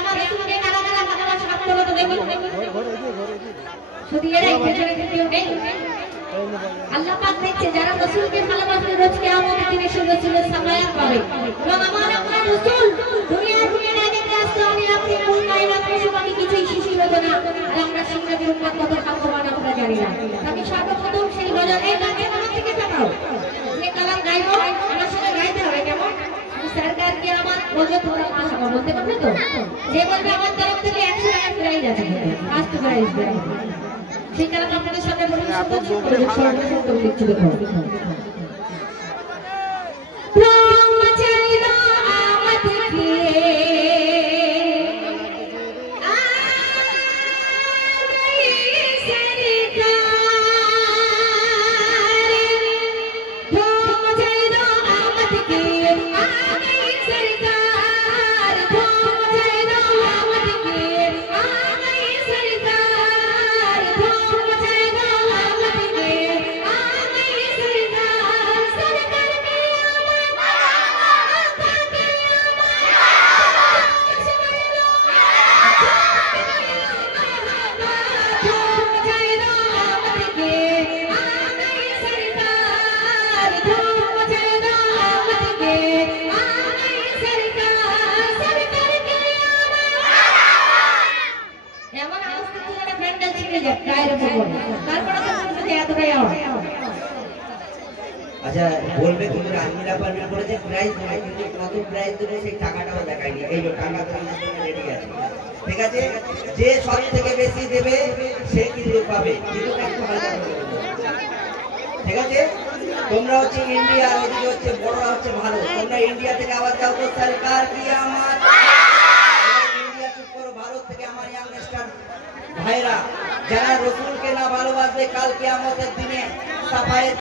আমার রাসূলকে কারা কারা ভালোবাসে হাত তোলো তো দেখি শুধু এরাই ভেতরে কেউ নেই আল্লাহ পাক দেখছে যারা রাসূলকে ভালোবাসে রোজ কিয়ামতের দিনে রাসূলের সাফায়াত পাবে এবং আমার আপনার রাসূল দুনিয়ার বুকে না দেখতে আসতো আমি আপনি কোন কায়নাত পশুপাখি কিছুই শিশির হতো না আর আমরা সিংহাদের উম্মত কত ভাগ্যবান আমরা জানি না আমি সর্বপ্রথম সেই গজলের গানে আমার থেকে তাকাও যে কালাম গাইবো আমার সঙ্গে গাইতে হবে কেমন সরকার কি আমার বলবে তোমরা কথা বলতে পারবে তো যে বলবে আমার তরফ থেকে 100 টাকা প্রাইজ আছে ফার্স্ট প্রাইজ দেব সেই কারণে আপনাদের সাথে বলুন সর্বপ্রথম লিখছি দেখো ব্রহ্মচারীরা আমত কিয়ে আচ্ছা বলবে তুমি রাজমিলা পারমিট করেছে প্রাইজ দেবে কিন্তু কত প্রাইজ দেবে সেই টাকাটাও দেখায়নি এই যে টাকা তোমাদের জন্য রেডি আছে ঠিক আছে যে সব থেকে বেশি দেবে সে কিন্তু পাবে কিন্তু একটু হালকা করে ঠিক আছে তোমরা হচ্ছে ইন্ডিয়া ওদিকে হচ্ছে বড়রা হচ্ছে ভালো তোমরা ইন্ডিয়া থেকে আওয়াজ দাও তো সরকার কি আমার ইন্ডিয়া চুপ করো ভারত থেকে আমার ইয়াংস্টার ভাইরা যারা রাসূলকে না ভালোবাসবে কাল কিয়ামতের দিনে সাফায়েত